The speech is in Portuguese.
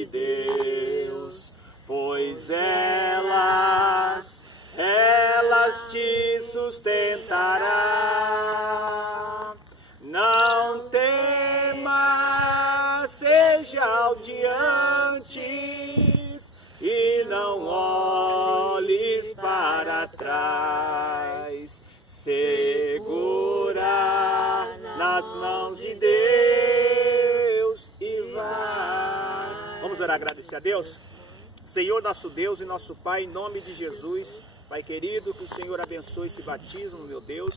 de Deus, pois elas te sustentará. Não temas, seja ao diante e não olhes para trás. Segura nas mãos de Deus e vai. Vamos orar, agradecer a Deus? Senhor, nosso Deus e nosso Pai, em nome de Jesus, Pai querido, que o Senhor abençoe esse batismo, meu Deus.